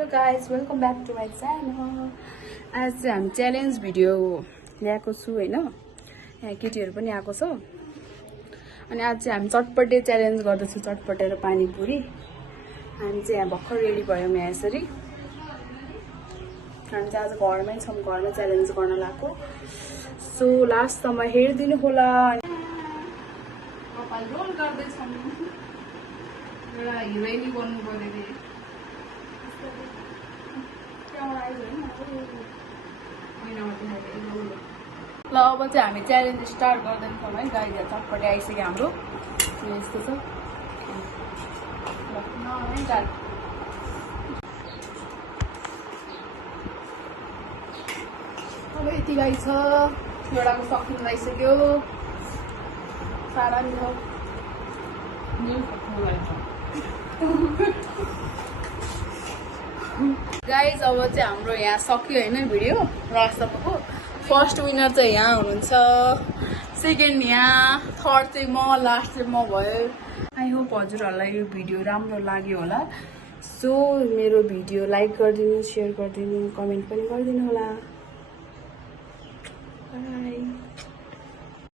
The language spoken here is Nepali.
Hello guys welcome back to my channel. आज चाहिँ हामी च्यालेन्ज भिडियो ल्याएको छु होइन, यहाँ केटीहरू पनि आएको छ। अनि आज चाहिँ हामी चटपटे च्यालेन्ज गर्दैछौँ, चटपटे र पानीपुरी। हामी चाहिँ यहाँ भर्खर रेडी भयौँ यहाँ यसरी। हामी चाहिँ आज घरमै छौँ, घरमै च्यालेन्ज गर्न लाग्यो। सो लास्टसम्म हेरिदिनु होला। कपाल रोल गर्दैछौँ, एउटा हिरोइनी बन्नु पर्यो ल। अब चाहिँ हामी च्यालेन्ज स्टार्ट गर्दैछौँ है गाइज। चटपटे आइसक्यो हाम्रो, यस्तो छ। अब यति गाई छ, एउटाको सकिन आइसक्यो, सारा नि छ। गाइज अब चाहिँ हाम्रो यहाँ सक्यो होइन भिडियो लास्टसम्मको। फर्स्ट विनर चाहिँ यहाँ हुनुहुन्छ, सेकेन्ड यहाँ, थर्ड चाहिँ म, लास्ट चाहिँ म भयो। आई होप हजुरहरूलाई यो भिडियो राम्रो लाग्यो होला। सो मेरो भिडियो लाइक गरिदिनु, सेयर गरिदिनु, कमेन्ट पनि गरिदिनु होला। बाई।